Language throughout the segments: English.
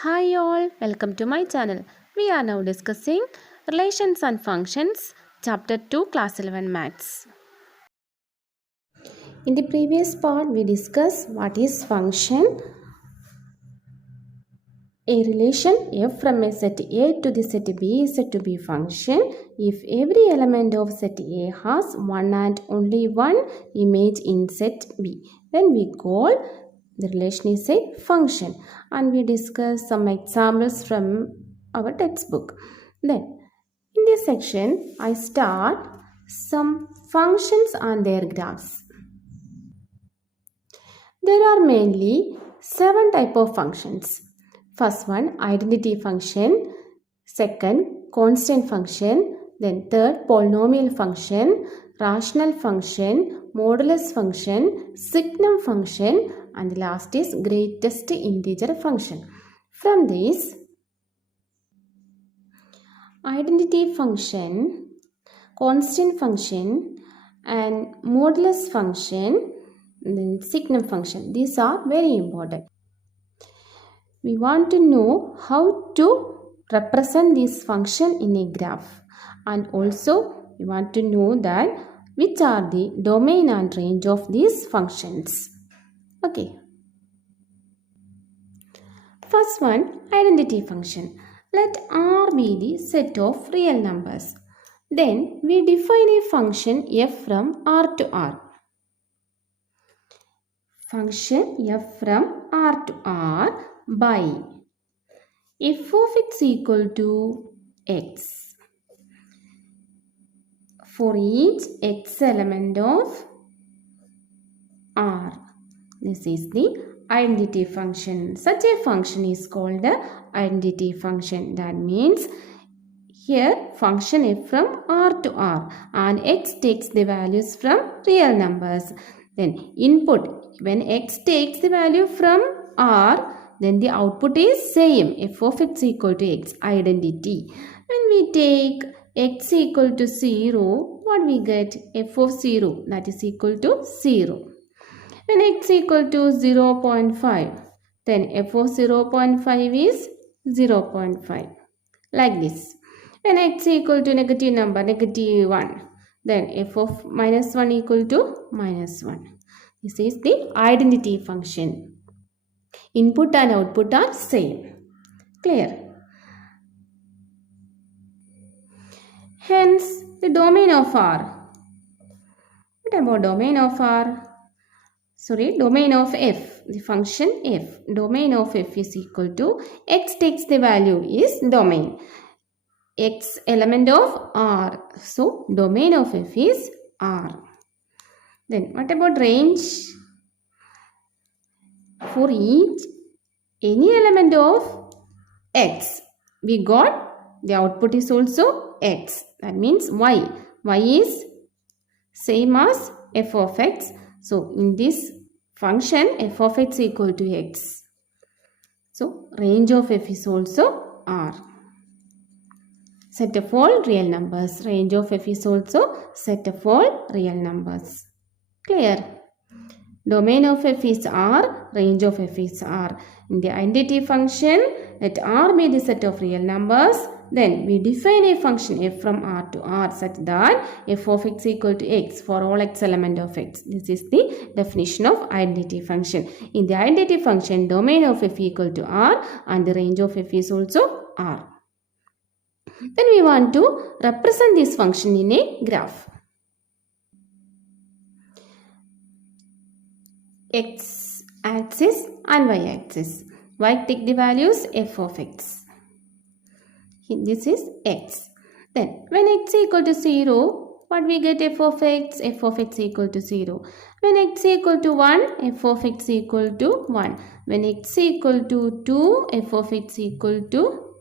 Hi all, welcome to my channel. We are now discussing Relations and Functions, Chapter 2, Class 11 Maths. In the previous part, we discussed what is function. A relation f from a set A to the set B is said to be function if every element of set A has one and only one image in set B. Then we call the relation is a function, and we discuss some examples from our textbook. Then in this section, I start some functions and their graphs. There are mainly 7 types of functions. First one, identity function. Second, constant function. Then third, polynomial function, rational function, modulus function, signum function, and the last is greatest integer function. From this, identity function, constant function, and modulus function, then signum function, these are very important. We want to know how to represent this function in a graph, and also we want to know that which are the domain and range of these functions. Okay. First one, identity function. Let R be the set of real numbers. Then we define a function f from R to R. Function f from R to R by f of x equal to x for each x element of R. This is the identity function. Such a function is called the identity function. That means here function f from R to R and x takes the values from real numbers. Then input, when x takes the value from R, then the output is same, f of x equal to x, identity. When we take x equal to 0, what we get? F of 0, that is equal to 0. When x equal to 0.5, then f of 0.5 is 0.5, like this. When x equal to negative number, negative 1, then f of minus 1 equal to minus 1. This is the identity function. Input and output are same. Clear? Hence, the domain of R. What about domain of R? Domain of f. The function f. Domain of f is equal to x takes the value is domain. X element of R. So, domain of f is R. Then, what about range? For each any element of x, we got the output is also x. That means y. Y is same as f of x. So, in this function, f of x equal to x. So, range of f is also R. Set of all real numbers. Range of f is also set of all real numbers. Clear? Domain of f is R, range of f is R. In the identity function, let R be the set of real numbers. Then we define a function f from R to R such that f of x equal to x for all x element of x. This is the definition of identity function. In the identity function, domain of f equal to R and the range of f is also R. Then we want to represent this function in a graph. X axis and y axis. Y take the values f of x. This is x. Then when x equal to 0, what we get f of x? F of x equal to 0. When x equal to 1, f of x equal to 1. When x equal to 2, f of x equal to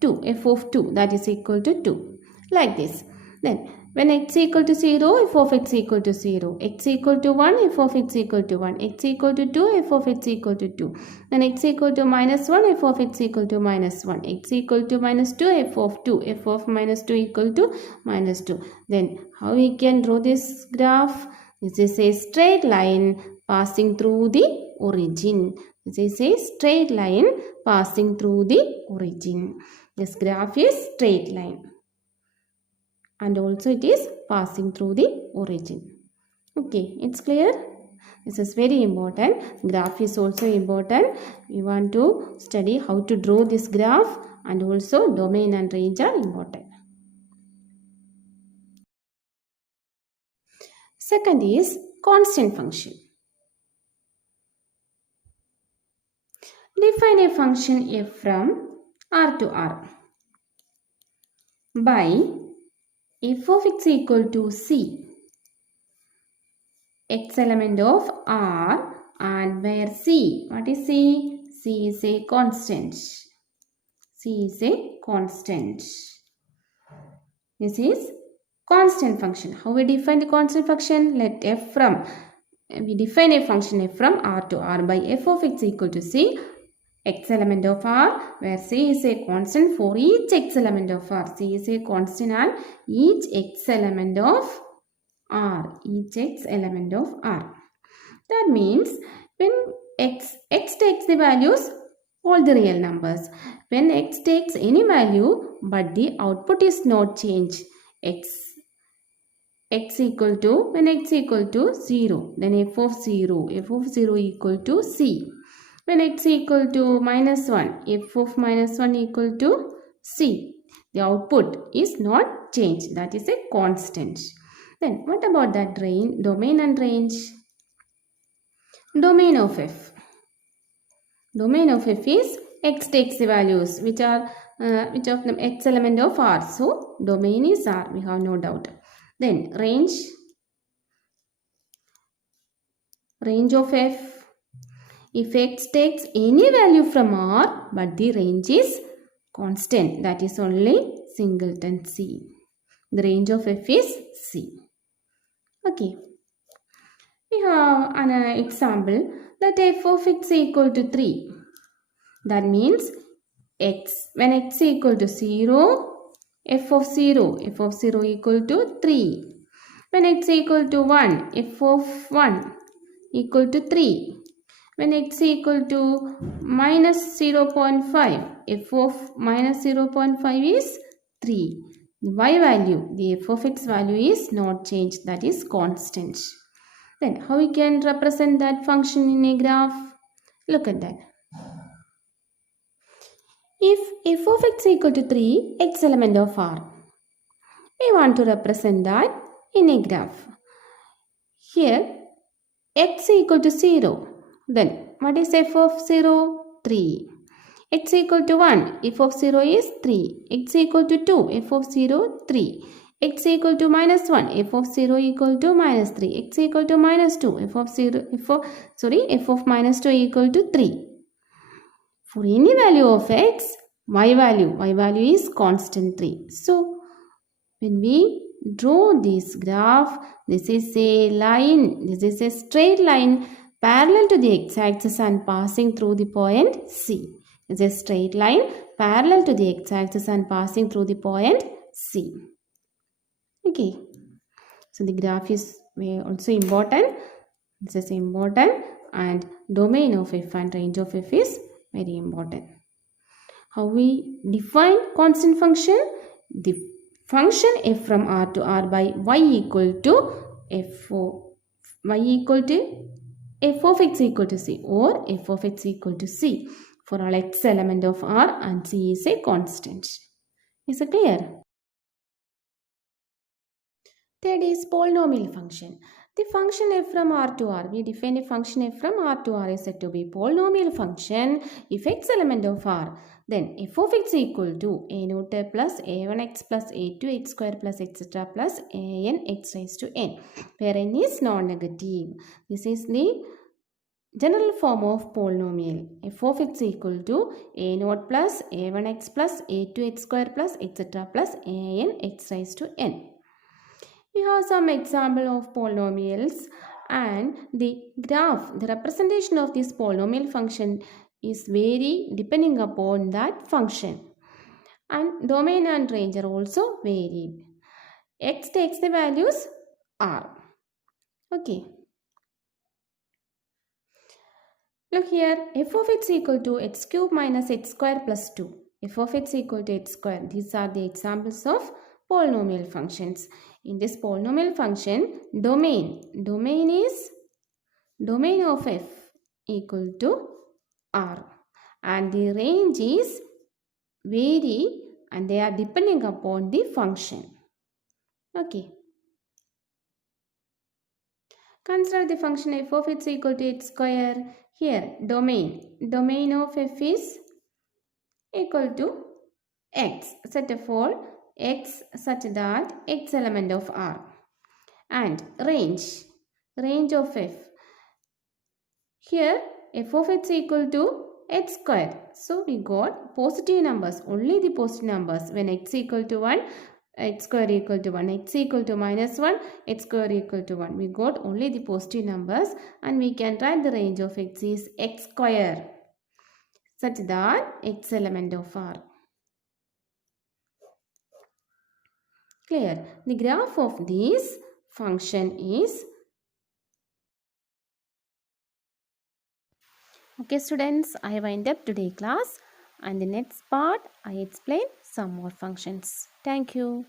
2. F of 2, that is equal to 2. Like this. Then when x equal to 0, f of x equal to 0. X equal to 1, f of x equal to 1. X equal to 2, f of x equal to 2. Then x equal to minus 1, f of x equal to minus 1. X equal to minus 2, f of 2. F of minus 2 equal to minus 2. Then how we can draw this graph? This is a straight line passing through the origin. This is a straight line passing through the origin. This graph is straight line and also it is passing through the origin. Okay, it's clear? This is very important. Graph is also important. We want to study how to draw this graph, and also domain and range are important. Second is constant function. Define a function f from R to R by f of x equal to c, x element of R, and where c, what is c? C is a constant. C is a constant. This is constant function. How we define the constant function? Let f from, we define a function f from R to R by f of x equal to c, x element of R, where c is a constant for each x element of R. C is a constant and each x element of R. Each x element of R. That means when x takes the values, all the real numbers. When x takes any value but the output is not changed, x equal to, when x equal to 0, then f of 0 equal to c. When x equal to minus 1, f of minus 1 equal to c. The output is not changed. That is a constant. Then what about that range, domain and range? Domain of f. Domain of f is x takes the values which are which of the x element of R. So domain is R. We have no doubt. Then range of f. If x takes any value from R but the range is constant, that is only singleton C. The range of f is C. Okay. We have an example that f of x equal to 3. That means x, when x equal to 0, f of 0 equal to 3. When x equal to 1, f of 1 equal to 3. When x equal to minus 0.5, f of minus 0.5 is 3. The y value, the f of x value is not changed, that is constant. Then how we can represent that function in a graph? Look at that. If f of x equal to 3, x element of R, we want to represent that in a graph. Here x equal to 0. Then what is f of 0? 3. X equal to 1. F of 0 is 3. X equal to 2. F of 0, 3. X equal to minus 1. F of 0 equal to minus 3. X equal to minus 2. F of minus 2 equal to 3. For any value of x, y value is constant 3. So when we draw this graph, this is a line, this is a straight line parallel to the x-axis and passing through the point C. It's a straight line parallel to the x-axis and passing through the point C. Okay. So the graph is also important. This is important, and domain of f and range of f is very important. How we define constant function? The function f from R to R by y equal to f of x equal to c, or f of x equal to c for all x element of R, and c is a constant. Is it clear? Third is polynomial function. The function f from R to R, we define a function f from R to R is said to be polynomial function if x element of R. Then f of x equal to a naught plus a1x plus a2x square plus etc. plus an x raised to n, where n is non-negative. This is the general form of polynomial. F of x equal to a naught plus a1x plus a2x square plus etc. plus an x raised to n. We have some example of polynomials, and the graph, the representation of this polynomial function is vary depending upon that function, and domain and range are also varied. X takes the values R. Okay. Look here, f of x equal to x cube minus x square plus 2. F of x equal to x square. These are the examples of polynomial functions. In this polynomial function, domain is domain of f equal to R. And the range is vary and they are depending upon the function. Okay. Consider the function f of x equal to x square. Here, domain of f is equal to x, set for x such that x element of R, and range of f. Here f of x equal to x square, so we got positive numbers, only the positive numbers. When x equal to 1, x square equal to 1, x equal to minus 1, x square equal to 1, we got only the positive numbers, and we can write the range of x is x square such that x element of R. Clear? The graph of this function is. Okay students, I wind up today class, and the next part I explain some more functions. Thank you.